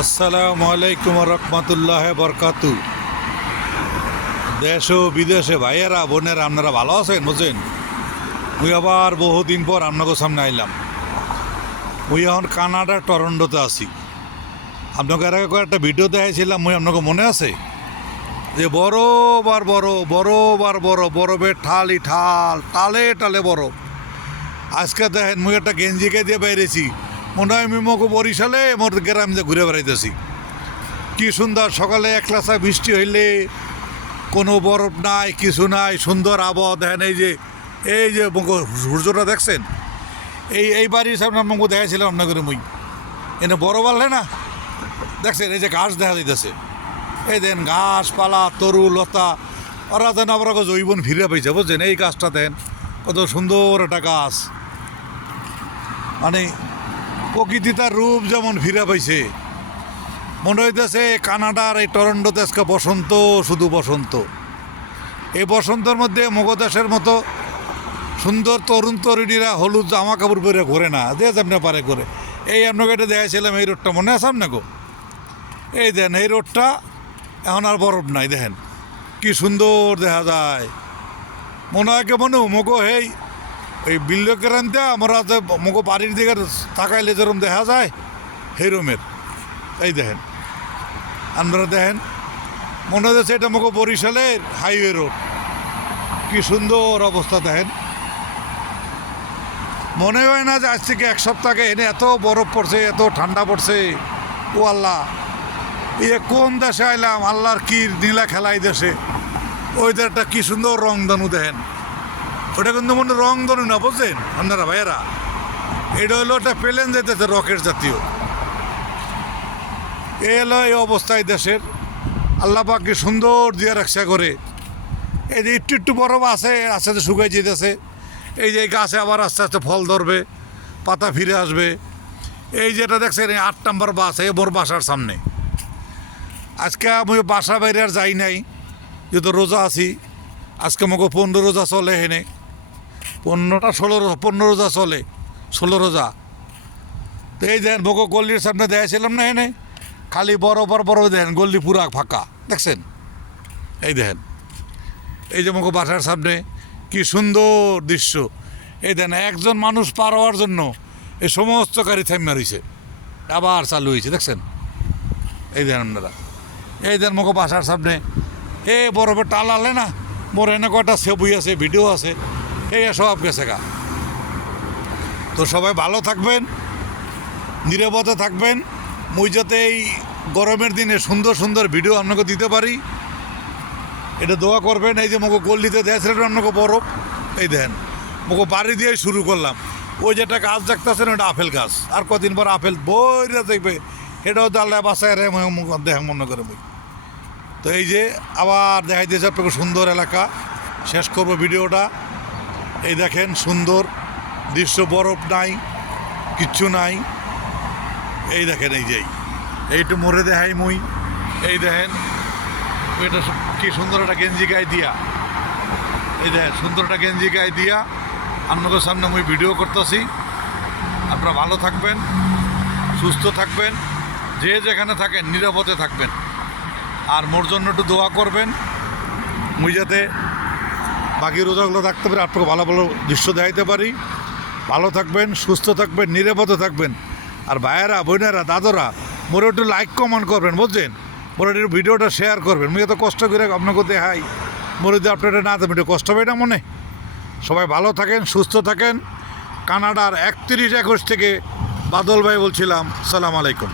আসসালামু আলাইকুম রহমতুল্লাহ বরকাতু। দেশ ও বিদেশে ভাইয়েরা বোনেরা আপনারা ভালো আছেন? বুঝছেন, মুই আবার বহুদিন পর আপনাকে সামনে আইলাম। মুই এখন কানাডার টরন্টোতে আছি। আপনাকে এর আগে কয়েকটা ভিডিও দেখাইছিলাম, মুই আপনাকে মনে আছে যে বরফের ঠালই ঠাল, টালে টালে বরফ। আজকে দেখেন মুই একটা গেঞ্জিকে দিয়ে বেরিয়েছি, মনে হয় আমি মোকে বরিশালে মোর গ্রাম দিয়ে ঘুরে বেড়াইতেছি। কি সুন্দর, সকালে একলাসা বৃষ্টি হইলে কোনো বরফ নাই, কিছু নাই, সুন্দর আবহাওয়া। দেখেন এই যে সূর্যটা দেখছেন, এই বাড়ির সামনে আমাকে দেখাইছিলাম আপনাকে মুই। এনে বরফ আনলে না, দেখছেন এই যে ঘাস দেখা যাইতেছে, এই দেন ঘাসপালা তরু লতা, ওরা যেন আবার জৈবন ফিরে পাইছে। বুঝছেন, এই গাছটা দেন কত সুন্দর একটা গাছ, মানে প্রকৃতি তার রূপ যেমন ফিরে পাইছে। মনে হইতেছে কানাডার এই টরন্টোতে আজকে বসন্ত, শুধু বসন্ত। এই বসন্তের মধ্যে মগদেশের মতো সুন্দর তরুণ তরুণীরা হলুদ জামা কাপড় পরে ঘোরে না, যে যেমনি পারে করে। এই আপনাকে এটা দেখাইছিলাম, এই রোডটা মনে আছে আপনাকে? এই দেন এই রোডটা এখন আর বরফ নাই, দেখেন কি সুন্দর দেখা যায়। মনে হয় কেমন মগো এই বিল্লকেরান্তে আমরা যে মগো বাড়ির দিকে তাকাইলে যেরকম দেখা যায় সেই রুমের। এই দেখেন আপনারা দেখেন, মনে হচ্ছে এটা মগো বরিশালের হাইওয়ে রোড। কি সুন্দর অবস্থা দেখেন, মনে হয় না যে আজ থেকে এক সপ্তাহে এনে এত বরফ পড়ছে, এত ঠান্ডা পড়ছে। ও আল্লাহ, কোন দেশে আইলাম, আল্লাহর কি নীলা খেলাই দেশে। ওই দেশটা কি সুন্দর রংধনু দেখেন, ওটা কিন্তু মনে রংধনু না, বুঝছেন আপনারা ভাইয়েরা। এটা হলো একটা প্লেন যেতেছে রকেট জাতীয়। এ হলো এই অবস্থায় দেশের। আল্লাহ পাক কি সুন্দর দিয়ে রক্ষা করে। এই যে একটু বরফ আছে, আস্তে আস্তে শুকাই যেতেছে। এই যে গাছে আবার আস্তে আস্তে ফল ধরবে, পাতা ফিরে আসবে। এই যেটা দেখছেন এই 8 নম্বর বাস, এই মোর বাসার সামনে। আজকে আমি বাসা বাইরে আর যাই নাই, যেহেতু রোজা আছি। আজকে আমাকে 15 রোজা চলে, হেনে 15 রোজা চলে, 16 রোজা। তো এই দেখেন মোকে গল্লির সামনে দেখাইছিলাম না, হেনে খালি বরফ দেখেন, গল্লি পুরা ফাঁকা, দেখছেন? এই দেখেন এই যে মোকে বাসার সামনে কি সুন্দর দৃশ্য। এই দেখেন একজন মানুষ পার হওয়ার জন্য এই সমস্ত গাড়ি থামিয়ে রয়েছে, আবার চালু হয়েছে, দেখছেন? এই দেখেন আপনারা, এই দেন মোকে বাসার সামনে এই বরফের টাল আলে না, মোর এনে কয়টা ছবি আছে, ভিডিও আছে, এই সব গেছে গা। তো সবাই ভালো থাকবেন, নিরাপদে থাকবেন। মুই যাতে এই গরমের দিনে সুন্দর সুন্দর ভিডিও আপনাকে দিতে পারি, এটা দোয়া করবেন। এই যে মোকে গল্লিতে দেখছিলেন আপনাকে বরফ, এই দেখেন মোকে বাড়ি দিয়ে শুরু করলাম। ওই যেটা গাছ দেখতেছেন ওটা আপেল গাছ, আর কদিন পর আপেল বইরা দেখবে, এটাও আল্লাহ বাসায় দেখ মনে করে বই। তো এই যে আবার দেখাই দিয়েছে আপনাকে সুন্দর এলাকা। শেষ করব ভিডিওটা। এই দেখেন সুন্দর দৃশ্য, বরফ নাই, কিচ্ছু নাই। এই দেখেন এই যে এইটু মোড়ে দেখাই মুই। এই দেখেন এটা কি সুন্দর একটা গেঞ্জি গায়ে দিয়া, এই দেখেন সুন্দর একটা গেঞ্জি গায়ে দিয়া আপনাদের সামনে মুই ভিডিও করতেছি। আপনারা ভালো থাকবেন, সুস্থ থাকবেন, যে যেখানে থাকেন নিরাপদে থাকবেন। আর মোর জন্য একটু দোয়া করবেন, মুই যাতে বাকি রোজাগুলো থাকতে পারি, আপনাকে ভালো ভালো দৃশ্য দেখাইতে পারি। ভালো থাকবেন, সুস্থ থাকবেন, নিরাপদে থাকবেন। আর ভাইয়েরা বোনেরা দাদরা মোরে একটু লাইক কমেন্ট করবেন, বুঝছেন? মোরে একটু ভিডিওটা শেয়ার করবেন। মুই এত কষ্ট করে আপনাকে দেখাই, মোরে যদি আপনারা না দেবেন একটু কষ্ট পাই না মনে। সবাই ভালো থাকেন, সুস্থ থাকেন। কানাডার 31-21 থেকে বাদল ভাই বলছিলাম। সালাম আলাইকুম।